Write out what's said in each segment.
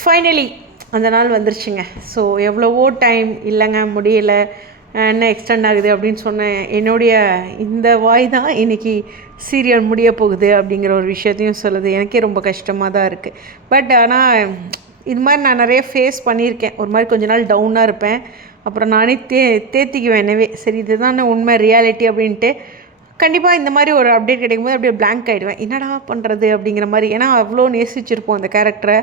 Finally அந்த நாள் வந்துருச்சுங்க. ஸோ எவ்வளவோ டைம் இல்லைங்க முடியல, என்ன எக்ஸ்டெண்ட் ஆகுது அப்படின்னு சொன்னேன். என்னுடைய இந்த வாய் தான் இன்றைக்கி சீரியல் முடிய போகுது அப்படிங்கிற ஒரு விஷயத்தையும் சொல்லுது. எனக்கே ரொம்ப கஷ்டமாக தான் இருக்குது. பட் ஆனால் இது மாதிரி நான் நிறைய ஃபேஸ் பண்ணியிருக்கேன். ஒரு மாதிரி கொஞ்ச நாள் டவுனாக இருப்பேன், அப்புறம் நானே தேத்திக்குவேன் என்னவே. சரி இதுதான் உண்மை ரியாலிட்டி அப்படின்ட்டு கண்டிப்பாக இந்த மாதிரி ஒரு அப்டேட் கிடைக்கும்போது அப்படியே பிளாங்க் ஆகிடுவேன். என்னடா பண்ணுறது அப்படிங்கிற மாதிரி. ஏன்னா அவ்வளோ நேசிச்சிருப்போம் அந்த கேரக்டரை.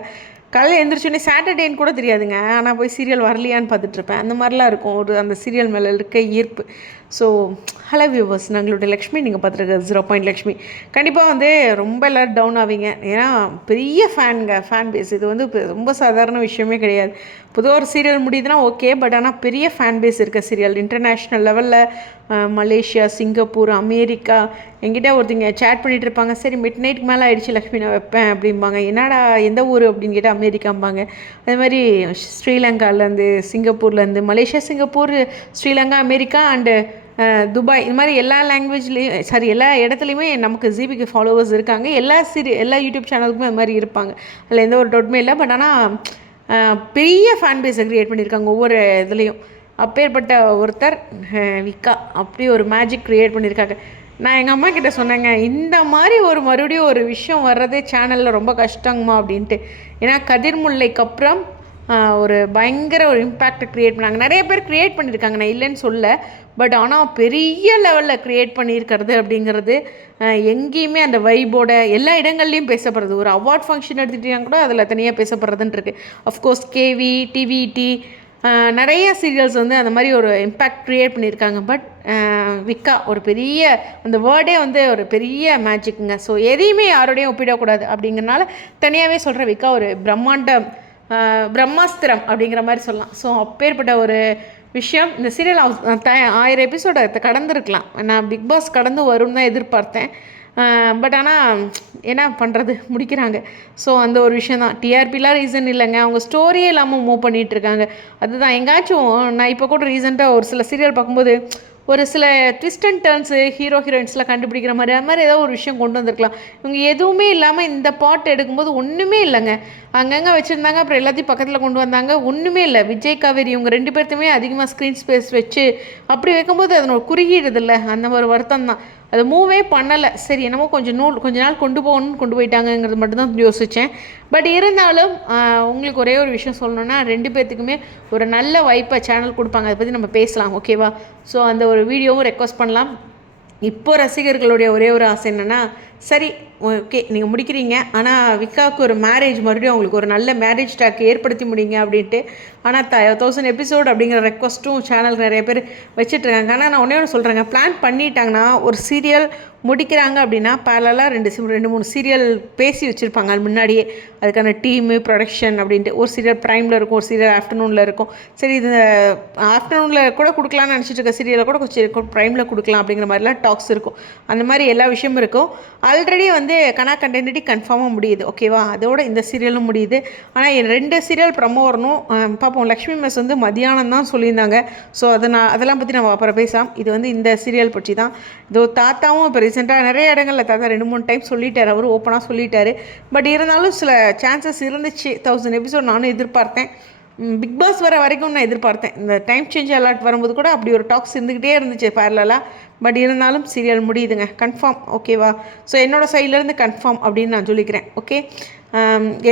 காலையில் எழுந்திரிச்சோன்னே சாட்டர்டேன்னு கூட தெரியாதுங்க, ஆனால் போய் சீரியல் வரலையான்னு பார்த்துட்ருப்பேன். அந்த மாதிரிலாம் இருக்கும் ஒரு அந்த சீரியல் மேலே இருக்க ஈர்ப்பு. ஸோ ஹலோ வியூவர்ஸ், நாங்களுடைய லக்ஷ்மி, நீங்கள் பார்த்துருக்க 0 லக்ஷ்மி. கண்டிப்பாக வந்து ரொம்ப எல்லோரும் டவுன் ஆவீங்க. ஏன்னா பெரிய ஃபேன் பேஸ். இது வந்து ரொம்ப சாதாரண விஷயமே கிடையாது. பொதுவாக ஒரு சீரியல் முடியுதுன்னா ஓகே, பட் ஆனால் பெரிய ஃபேன் பேஸ் இருக்க சீரியல் இன்டர்நேஷ்னல் லெவலில் மலேசியா, சிங்கப்பூர், அமெரிக்கா. என்கிட்ட ஒருத்தங்க சேட் பண்ணிகிட்டு இருப்பாங்க. சரி மிட் நைட்டுக்கு மேலே ஆகிடுச்சு லக்ஷ்மி நான் வைப்பேன் அப்படிம்பாங்க. என்னடா எந்த ஊர் அப்படின்னு கேட்டால் அமெரிக்காம்பாங்க. அதே மாதிரி ஸ்ரீலங்காலேருந்து, சிங்கப்பூர்லேருந்து, Malaysia, Singapore, Sri Lanka, America and Dubai, இது மாதிரி எல்லா லாங்குவேஜ்லேயும் எல்லா இடத்துலையுமே நமக்கு ஜிபிக்கு ஃபாலோவர்ஸ் இருக்காங்க. எல்லா யூடியூப் சேனலுக்குமே அது மாதிரி இருப்பாங்க. அதில் எந்த ஒரு டவுட்டுமே இல்லை. பட் ஆனால் பெரிய ஃபேன் பேஸை க்ரியேட் பண்ணியிருக்காங்க ஒவ்வொரு இதுலேயும். அப்பேற்பட்ட ஒருத்தர் விக்கா அப்படி ஒரு மேஜிக் க்ரியேட் பண்ணியிருக்காங்க. நான் எங்கள் அம்மா கிட்டே சொன்னேங்க, இந்த மாதிரி மறுபடியும் ஒரு விஷயம் வர்றதே சேனலில் ரொம்ப கஷ்டங்கம்மா அப்படின்ட்டு. ஏன்னா கதிர்முல்லைக்கு அப்புறம் ஒரு பயங்கர ஒரு இம்பேக்டை க்ரியேட் பண்ணாங்க. நிறைய பேர் க்ரியேட் பண்ணியிருக்காங்க, நான் இல்லைன்னு சொல்ல. பட் ஆனால் பெரிய லெவலில் க்ரியேட் பண்ணியிருக்கிறது அப்படிங்கிறது எங்கேயுமே அந்த வைபோட எல்லா இடங்கள்லையும் பேசப்படுறது. ஒரு அவார்ட் ஃபங்க்ஷன் எடுத்துகிட்டிங்கன்னா கூட அதில் தனியாக பேசப்படுறதுன்னு இருக்குது. அஃப்கோர்ஸ் கேவி, டிவிடி, நிறைய சீரியல்ஸ் வந்து அந்த மாதிரி ஒரு இம்பேக்ட் க்ரியேட் பண்ணியிருக்காங்க. பட் விக்கா ஒரு பெரிய அந்த வேர்டே வந்து ஒரு பெரிய மேஜிக்குங்க. ஸோ எதையுமே யாரோடையும் ஒப்பிடக்கூடாது அப்படிங்கிறனால தனியாகவே சொல்கிற விக்கா ஒரு பிரம்மாஸ்திரம் அப்படிங்கிற மாதிரி சொல்லலாம். ஸோ அப்பேற்பட்ட ஒரு விஷயம் இந்த சீரியல் 1000 எபிசோடை கடந்துருக்கலாம். நான் பிக் பாஸ் கடந்து வரும்னு தான் எதிர்பார்த்தேன். பட் ஆனால் என்ன பண்ணுறது, முடிக்கிறாங்க. ஸோ அந்த ஒரு விஷயம் தான். டிஆர்பிலாம் ரீசன் இல்லைங்க, அவங்க ஸ்டோரியே இல்லாமல் மூவ் பண்ணிகிட்ருக்காங்க. அதுதான் எங்காச்சும் நான் இப்போ கூட ரீசெண்டாக ஒரு சில சீரியல் பார்க்கும்போது ஒரு சில ட்விஸ்ட் அண்ட் டர்ன்ஸு ஹீரோயின்ஸ்லாம் கண்டுபிடிக்கிற மாதிரி அது மாதிரி ஏதோ ஒரு விஷயம் கொண்டு வந்திருக்கலாம். இவங்க எதுவுமே இல்லாமல் இந்த பாட் எடுக்கும்போது ஒன்றுமே இல்லைங்க. அங்கங்கே வச்சுருந்தாங்க, அப்புறம் எல்லாத்தையும் பக்கத்தில் கொண்டு வந்தாங்க. ஒன்றுமே இல்லை. விஜய் காவேரி இவங்க 2 பேர்த்துமே அதிகமாக ஸ்க்ரீன் ஸ்பேஸ் வச்சு அப்படி வைக்கும்போது அதனோட குறுகிடுது இல்லை, அந்த ஒரு வருத்தம் தான். அது மூவே பண்ணலை. சரி என்னமோ கொஞ்ச நாள் கொண்டு போயிட்டாங்கங்கிறது மட்டும்தான் யோசித்தேன். பட் இருந்தாலும் உங்களுக்கு ஒரே ஒரு விஷயம் சொல்லணுன்னா, 2 பேர்த்துக்குமே ஒரு நல்ல வாய்ப்பை சேனல் கொடுப்பாங்க. அதை பற்றி நம்ம பேசலாம், ஓகேவா? ஸோ அந்த ஒரு வீடியோவும் ரெக்வஸ்ட் பண்ணலாம். இப்போ ரசிகர்களுடைய ஒரே ஒரு ஆசை என்னென்னா, சரி ஓகே நீங்கள் முடிக்கிறீங்க, ஆனால் விக்காவுக்கு ஒரு மேரேஜ் மறுபடியும் அவங்களுக்கு ஒரு நல்ல மேரேஜ் டாக் ஏற்படுத்தி முடிங்க அப்படின்ட்டு. ஆனால் 1000 எபிசோடு அப்படிங்கிற ரெக்வஸ்ட்டும் சேனல் நிறைய பேர் வச்சிட்ருக்காங்க. ஆனால் நான் ஒன்றே ஒன்று சொல்கிறேங்க, பிளான் பண்ணிட்டாங்கன்னா ஒரு சீரியல் முடிக்கிறாங்க அப்படின்னா பேரலாக 2-3 சீரியல் பேசி வச்சுருப்பாங்க அது முன்னாடியே. அதுக்கான டீமு, ப்ரொடக்ஷன் அப்படின்ட்டு. ஒரு சீரியல் ப்ரைமில் இருக்கும், ஒரு சீரியல் ஆஃப்டர்நூனில் இருக்கும். சரி இது ஆஃப்டர்நூனில் கூட கொடுக்கலான்னு நினச்சிட்டு இருக்க சீரியலை கூட கொஞ்சம் ப்ரைமில் கொடுக்கலாம் அப்படிங்கிற மாதிரிலாம் டாக்ஸ் இருக்கும். அந்த மாதிரி எல்லா விஷயமும் இருக்கும். ஆல்ரெடி வந்து கனா கண்டென்டி கன்ஃபார்மாக முடியுது, ஓகேவா? அதோட இந்த சீரியலும் முடியுது. ஆனால் 2 சீரியல் ப்ரமோ வரணும், பார்ப்போம். லக்ஷ்மி மிஸ் வந்து மதியானம் தான் சொல்லியிருந்தாங்க. ஸோ அதெல்லாம் பற்றி நம்ம அப்புறம் பேசலாம். இது வந்து இந்த சீரியல் பற்றி தான். இதோ தாத்தாவும் இப்போ ரீசெண்டாக நிறைய இடங்களில் தாத்தா 2-3 டைம் சொல்லிட்டார், அவர் ஓப்பனாக சொல்லிட்டார். பட் இருந்தாலும் சில சான்சஸ் இருந்துச்சு. 1000 எபிசோட் நானும் எதிர்பார்த்தேன். பிக் பாஸ் வர வரைக்கும் நான் எதிர்பார்த்தேன். இந்த டைம் சேஞ்ச் அலாட் வரும்போது கூட அப்படி ஒரு டாக்ஸ் இருந்துக்கிட்டே இருந்துச்சு பேரலாக. பட் இருந்தாலும் சீரியல் முடியுதுங்க, கன்ஃபார்ம், ஓகேவா? ஸோ என்னோடய சைட்லேருந்து கன்ஃபார்ம் அப்படின்னு நான் சொல்லிக்கிறேன், ஓகே?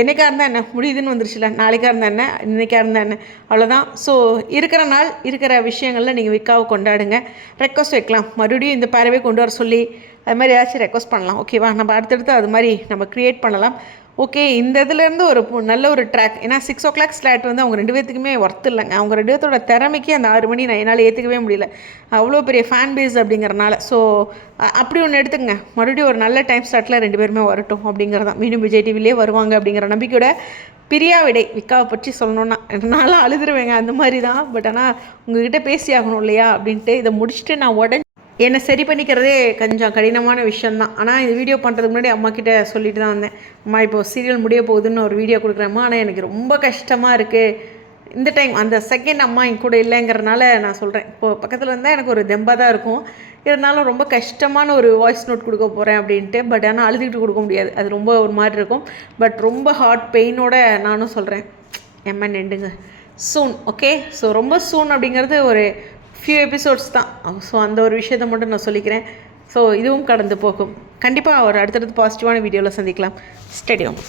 என்றைக்காக இருந்தால் என்ன, முடியுதுன்னு வந்துருச்சுல, நாளைக்காக இருந்தால் என்ன, இன்றைக்காக இருந்தால் என்ன, அவ்வளோதான். ஸோ இருக்கிற நாள் இருக்கிற விஷயங்களில் நீங்கள் விக்காவை கொண்டாடுங்க. ரெக்வஸ்ட் வைக்கலாம், மறுபடியும் இந்த பேரவே கொண்டு வர சொல்லி அது மாதிரி ஏதாச்சும் ரெக்வஸ்ட் பண்ணலாம், ஓகேவா? நம்ம அடுத்தடுத்து அது மாதிரி நம்ம க்ரியேட் பண்ணலாம், ஓகே? இந்த இதுலேருந்து ஒரு நல்ல ஒரு ட்ராக். ஏன்னா 6 o'clock ஸ்லாட் வந்து அவங்க 2 பேர்த்துக்குமே ஒர்த் இல்லைங்க. அவங்க 2 பேர்த்தோட திறமைக்கு அந்த 6 மணி என்னால் ஏற்றுக்கவே முடியல, அவ்வளோ பெரிய ஃபேன் பேஸ் அப்படிங்கிறனால. ஸோ அப்படி ஒன்று எடுத்துக்கங்க, மறுபடியும் ஒரு நல்ல டைம் ஸ்லாட்டில் 2 பேருமே வரட்டும் அப்படிங்கிறதான். மீண்டும் விஜய் டிவிலே வருவாங்க அப்படிங்கிற நம்பிக்கையோட பிரியா விடை விக்காவை பற்றி சொல்லணுன்னா என்னால் அழுதுருவேங்க, அந்த மாதிரி தான். பட் ஆனால் உங்ககிட்ட பேசி ஆகணும் இல்லையா அப்படின்ட்டு இதை முடிச்சுட்டு நான் என்னை சரி பண்ணிக்கிறதே கொஞ்சம் கடினமான விஷயந்தான். ஆனால் இந்த வீடியோ பண்ணுறதுக்கு முன்னாடி அம்மா கிட்டே சொல்லிட்டு தான் வந்தேன், அம்மா இப்போது சீரியல் முடிய போகுதுன்னு ஒரு வீடியோ கொடுக்குறேம்மா, ஆனால் எனக்கு ரொம்ப கஷ்டமாக இருக்குது இந்த டைம். அந்த செகண்ட் அம்மா என் கூட இல்லைங்கிறனால நான் சொல்கிறேன். இப்போது பக்கத்தில் இருந்தால் எனக்கு ஒரு தெம்பாக தான் இருக்கும். இருந்தாலும் ரொம்ப கஷ்டமான ஒரு வாய்ஸ் நோட் கொடுக்க போகிறேன் அப்படின்ட்டு. பட் ஆனால் அழுதுகிட்டு கொடுக்க முடியாது, அது ரொம்ப ஒரு மாதிரி இருக்கும். பட் ரொம்ப ஹார்ட் பெயினோட நானும் சொல்கிறேன், எம்என் எண்டுங்க சூன். ஓகே, ஸோ ரொம்ப சூன் அப்படிங்கிறது ஒரு ஃபியூ எபிசோட்ஸ் தான். ஸோ அந்த ஒரு விஷயத்தை மட்டும் நான் சொல்லிக்கிறேன். ஸோ இதுவும் கடந்து போகும். கண்டிப்பாக ஒரு அடுத்தடுத்து பாசிட்டிவான வீடியோவில் சந்திக்கலாம். Stay tune.